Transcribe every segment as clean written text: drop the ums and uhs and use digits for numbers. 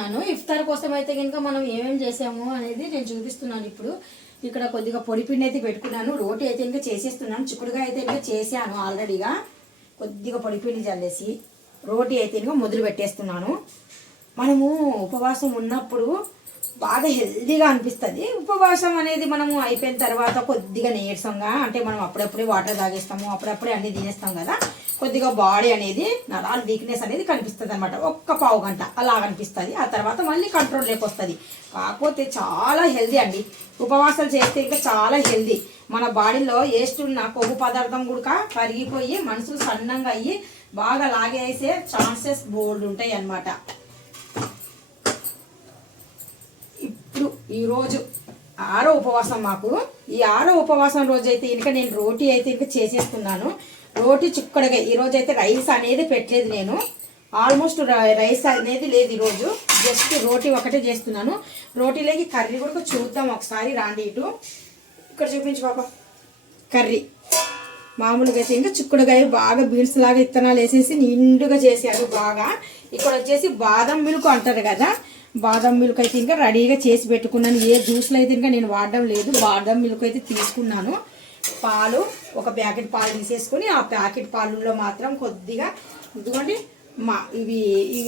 చేస్తున్నాను. ఇఫ్తార్ కోసం అయితే కనుక మనం ఏమేమి చేసాము అనేది నేను చూపిస్తున్నాను. ఇప్పుడు ఇక్కడ కొద్దిగా పొడి పిండి అయితే పెట్టుకున్నాను. రోటీ అయితే ఇంకా చేసేస్తున్నాను. చిక్కుడుగా అయితే ఇంకా చేశాను ఆల్రెడీగా. కొద్దిగా పొడి పిండి చల్లేసి రోటీ అయితే ఇంకా మొదలు పెట్టేస్తున్నాను. మనము ఉపవాసం ఉన్నప్పుడు బాగా హెల్దీగా అనిపిస్తుంది. ఉపవాసం అనేది మనము అయిపోయిన తర్వాత కొద్దిగా నీరసంగా, అంటే మనం అప్పుడప్పుడే వాటర్ తాగేస్తాము, అప్పుడప్పుడే అన్నీ తినేస్తాం కదా, కొద్దిగా బాడీ అనేది నరాల వీక్నెస్ అనేది కనిపిస్తుంది అనమాట. ఒక్క పావు గంట అలా అనిపిస్తుంది. ఆ తర్వాత మళ్ళీ కంట్రోల్లోకి వస్తుంది. కాకపోతే చాలా హెల్దీ అండి. ఉపవాసాలు చేస్తే ఇంకా చాలా హెల్దీ. మన బాడీలో వేస్తున్న కొవ్వు పదార్థం కూడా కరిగిపోయి మనసు సన్నంగా అయ్యి బాగా లాగేసే ఛాన్సెస్ బోల్డ్ ఉంటాయి అన్నమాట. ఇప్పుడు ఈరోజు 6వ ఉపవాసం మాకు. ఈ 6వ ఉపవాసం రోజు అయితే ఇంకా నేను రోటీ అయితే ఇంకా చేసేస్తున్నాను. రోటీ చిక్కడగా ఈరోజు అయితే రైస్ అనేది పెట్టలేదు నేను. ఆల్మోస్ట్ రైస్ అనేది లేదు ఈరోజు. జస్ట్ రోటీ ఒకటే చేస్తున్నాను. రోటీలోకి కర్రీ కూడా చూద్దాం ఒకసారి. రాండి ఇటు, ఇక్కడ చూపించు పాప. కర్రీ మామూలుగా అయితే ఇంకా చిక్కుడుగాయ బాగా బీన్స్ లాగా ఇత్తనాలు వేసేసి నిండుగా చేశారు బాగా. ఇక్కడ వచ్చేసి బాదం మిల్క్ అంటారు కదా, బాదం మిల్క్ అయితే ఇంకా రెడీగా చేసి పెట్టుకున్నాను. ఏ జ్యూస్లో అయితే ఇంకా నేను వాడడం లేదు. బాదం మిల్క్ అయితే తీసుకున్నాను. పాలు ఒక ప్యాకెట్ పాలు తీసేసుకొని ఆ ప్యాకెట్ పాలులో మాత్రం కొద్దిగా ఇదిగోండి ఇవి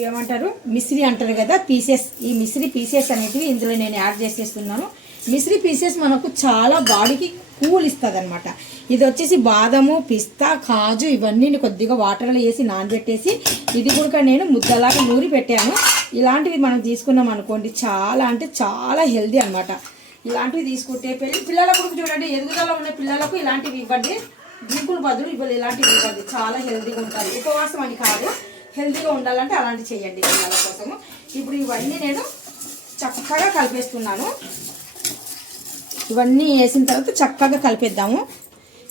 ఏమంటారు, మిశ్రీ అంటారు కదా, పీసెస్. ఈ మిశ్రీ పీసెస్ అనేటివి ఇందులో నేను యాడ్ చేసేస్తున్నాను. మిశ్రీ పీసెస్ మనకు చాలా బాడీకి కూల్ ఇస్తుంది అనమాట. ఇది వచ్చేసి బాదము, పిస్తా, కాజు ఇవన్నీ కొద్దిగా వాటర్లో వేసి నానబెట్టేసి ఇది కూడా నేను ముద్దలాగా నూరి పెట్టాను. ఇలాంటివి మనం తీసుకున్నాం అనుకోండి చాలా అంటే చాలా హెల్దీ అనమాట. ఇలాంటివి తీసుకుంటే పిల్లలకు చూడండి, ఎదుగుదల ఉన్న పిల్లలకు ఇలాంటివి ఇవ్వండి. డ్రింకుల బదులు ఇవ్వాలి, ఇలాంటివి ఇవ్వండి. చాలా హెల్దీగా ఉంటారు. ఉపవాసం అని కాదు, హెల్దీగా ఉండాలంటే అలాంటివి చేయండి పిల్లల కోసము. ఇప్పుడు ఇవన్నీ నేను చక్కగా కలిపేస్తున్నాను. ఇవన్నీ వేసిన తర్వాత చక్కగా కలిపేద్దాము.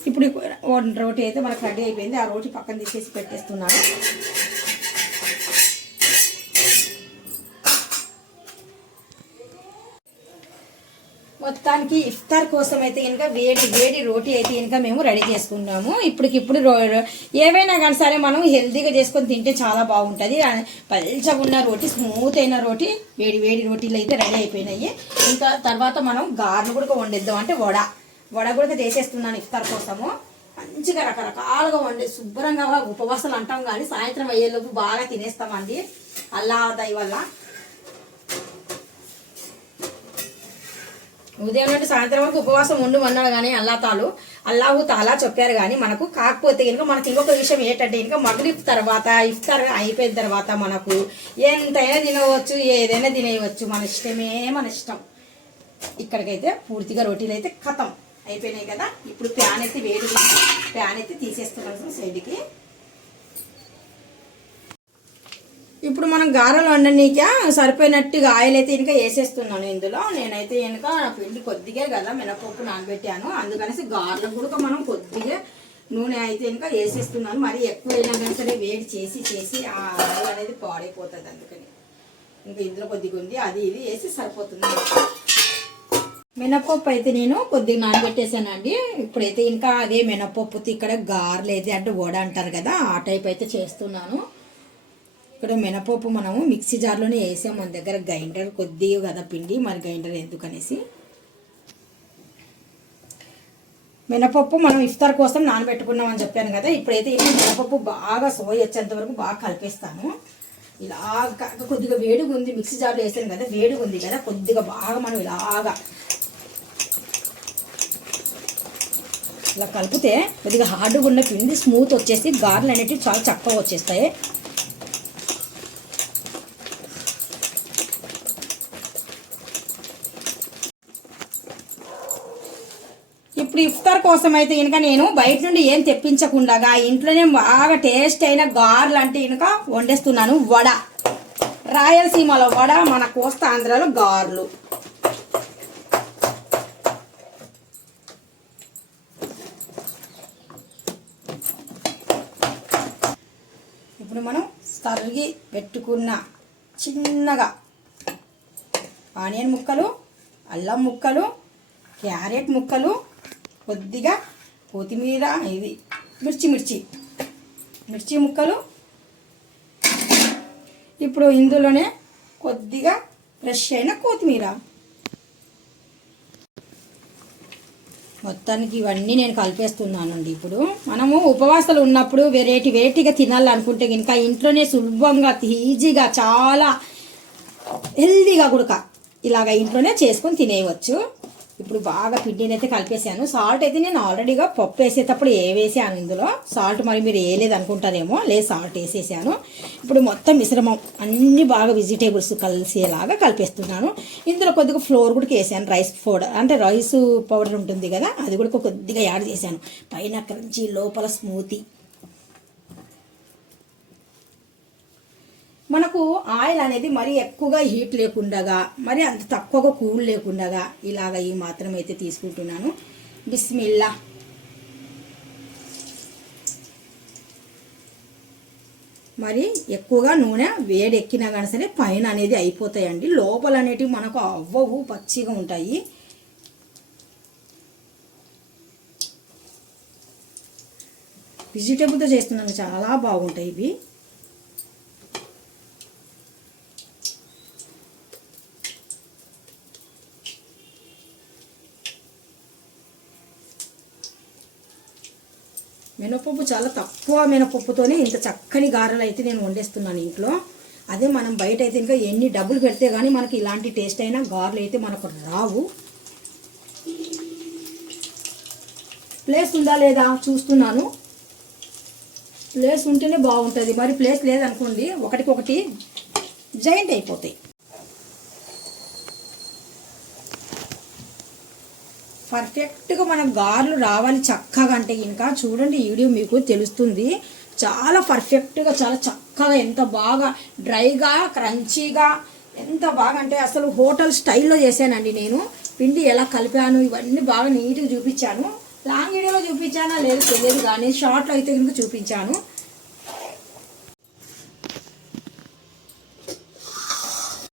ఇప్పుడు రోటీ అయితే మనకు రెడీ అయిపోయింది. ఆ రోటీ పక్కన తీసేసి పెట్టేస్తున్నాను. మొత్తానికి ఇఫ్తార్ కోసం అయితే ఇంకా వేడి వేడి రోటీ అయితే ఇంకా మేము రెడీ చేసుకున్నాము. ఇప్పటికిప్పుడు ఏవైనా కానీ సరే మనం హెల్తీగా చేసుకొని తింటే చాలా బాగుంటుంది. పల్చగా ఉన్న రోటీ, స్మూత్ అయిన రోటీ, వేడి వేడి రోటీలు అయితే రెడీ అయిపోయినాయి. ఇంకా తర్వాత మనం గారెలు కూడా వండేద్దాం. అంటే వడ కూడా చేసేస్తున్నాను ఇఫ్తార్ కోసము. మంచిగా రకరకాలుగా వండే శుభ్రంగా ఉపవాసాలు అంటాం కానీ సాయంత్రం అయ్యేలోపు బాగా తినేస్తామండి అల్లా దయ వల్ల. ఉదయం నుండి సాయంత్రం వరకు ఉపవాసం ఉండమన్నాడు కానీ అల్లాహు తాలా చెప్పారు కానీ మనకు. కాకపోతే కనుక మనకి ఇంకొక విషయం ఏంటంటే ఇంకా మగ్రిబ్ తర్వాత ఇఫ్తార్ అయిపోయిన తర్వాత మనకు ఎంతైనా తినవచ్చు, ఏదైనా తినేయవచ్చు. మన ఇష్టమే, మన ఇష్టం. ఇక్కడికైతే పూర్తిగా రోటీలు అయితే ఖతం అయిపోయినాయి కదా. ఇప్పుడు ప్యాన్ అయితే తీసేస్తున్నాం సైడ్కి. ఇప్పుడు మనం గారెలు వండనీక సరిపోయినట్టుగా ఆయిల్ అయితే ఇంకా వేసేస్తున్నాను ఇందులో. నేనైతే ఇంకా పిండి కొద్దిగా కదా మినపప్పు నానబెట్టాను, అందుకనేసి గారెలు కూడా మనం కొద్దిగా నూనె అయితే ఇంకా వేసేస్తున్నాను. మరి ఎక్కువ అయినా కానీ సరే వేడి చేసి ఆ ఆయిల్ అనేది పాడైపోతుంది. అందుకని ఇంకా ఇందులో కొద్దిగా ఉంది, అది ఇది వేసి సరిపోతుంది. మినపప్పు అయితే నేను కొద్దిగా నానబెట్టేసానండి. ఇప్పుడైతే ఇంకా అదే మినపప్పుతో ఇక్కడ గారెలు అయితే అంటే వడ అంటారు కదా, ఆ టైప్ అయితే చేస్తున్నాను. ఇక్కడ మినపప్పు మనము మిక్సీ జార్లోనే వేసాము. మన దగ్గర గ్రైండర్ కొద్దిగా కదా పిండి, మరి గ్రైండర్ ఎందుకనేసి మినపప్పు మనం ఇఫ్తార్ కోసం నానబెట్టుకున్నాం అని చెప్పాను కదా. ఇప్పుడైతే మినపప్పు బాగా సోయి వచ్చేంత వరకు బాగా కలిపేస్తాను. ఇలా కొద్దిగా వేడిగా ఉంది, మిక్సీ జార్లో వేసాను కదా, వేడిగా ఉంది కదా, కొద్దిగా బాగా మనం ఇలా కలిపితే కొద్దిగా హార్డ్గా ఉన్న పిండి స్మూత్ వచ్చేసి గారెలు అనేటివి చాలా చక్కగా వచ్చేస్తాయి. ఇప్పుడు ఇఫ్తార్ కోసం అయితే కనుక నేను బయట నుండి ఏం తెప్పించకుండా ఇంట్లోనే బాగా టేస్ట్ అయిన గారెలు అంటే కనుక వండేస్తున్నాను. వడ, రాయలసీమలో వడ, మన కోస్తా ఆంధ్రాలో గారెలు. ఇప్పుడు మనం తరిగి పెట్టుకున్న చిన్నగా ఆనియన్ ముక్కలు, అల్లం ముక్కలు, క్యారెట్ ముక్కలు, కొద్దిగా కొత్తిమీర, ఇది మిర్చి ముక్కలు. ఇప్పుడు ఇందులోనే కొద్దిగా ఫ్రెష్ అయిన కొత్తిమీర. మొత్తానికి ఇవన్నీ నేను కలిపేస్తున్నానండి. ఇప్పుడు మనము ఉపవాసాలు ఉన్నప్పుడు వెరైటీగా తినాలనుకుంటే కనుక ఇంట్లోనే సులభంగా ఈజీగా చాలా హెల్దీగా కూడా ఇలాగ ఇంట్లోనే చేసుకొని తినేయవచ్చు. ఇప్పుడు బాగా పిండిని అయితే కలిపేసాను. సాల్ట్ అయితే నేను ఆల్రెడీగా పప్పు వేసేటప్పుడు వేసాను. ఇందులో సాల్ట్ మరి మీరు వేయలేదు అనుకుంటారేమో, లేదు సాల్ట్ వేసేసాను. ఇప్పుడు మొత్తం మిశ్రమం అన్ని బాగా వెజిటేబుల్స్ కలిసేలాగా కలిపేస్తున్నాను. ఇందులో కొద్దిగా ఫ్లోర్ కూడా వేసాను, రైస్ పౌడర్ అంటే రైస్ పౌడర్ ఉంటుంది కదా, అది కూడా కొద్దిగా యాడ్ చేశాను. పైన క్రంచీ, లోపల స్మూతీ. మనకు ఆయిల్ అనేది మరీ ఎక్కువగా హీట్ లేకుండా, మరి అంత తక్కువగా కూల్ లేకుండా ఇలాగ ఈ మాత్రం అయితే తీసుకుంటున్నాను. బిస్మిల్లా. మరి ఎక్కువగా నూనె వేడి ఎక్కినా కానీ సరే పైన అనేది అయిపోతాయండి, లోపల అనేటివి మనకు అవ్వవు, పచ్చిగా ఉంటాయి. వెజిటేబుల్తో చేస్తున్నాను, చాలా బాగుంటాయి ఇవి. మినపప్పు చాలా తక్కువ మినపప్పుతోనే ఇంత చక్కని గారెలు అయితే నేను వండేస్తున్నాను ఇంట్లో. అదే మనం బయట అయితే ఇంకా ఎన్ని డబ్బులు పెడితే కానీ మనకి ఇలాంటి టేస్ట్ అయినా గారెలు అయితే మనకు రావు. ప్లేస్ ఉందా లేదా చూస్తున్నాను. ప్లేస్ ఉంటేనే బాగుంటుంది, మరి ప్లేస్ లేదనుకోండి ఒకటికొకటి జాయింట్ అయిపోతాయి. పర్ఫెక్ట్గా మనకు గారెలు రావాలి చక్కగా అంటే ఇంకా చూడండి, వీడియో మీకు తెలుస్తుంది. చాలా పర్ఫెక్ట్గా, చాలా చక్కగా, ఎంత బాగా డ్రైగా, క్రంచీగా, ఎంత బాగా అంటే అసలు హోటల్ స్టైల్లో చేశానండి నేను. పిండి ఎలా కలిపాను ఇవన్నీ బాగా నీట్గా చూపించాను. లాంగ్ వీడియోలో చూపించానా లేదు తెలియదు, కానీ షార్ట్లో అయితే కనుక చూపించాను.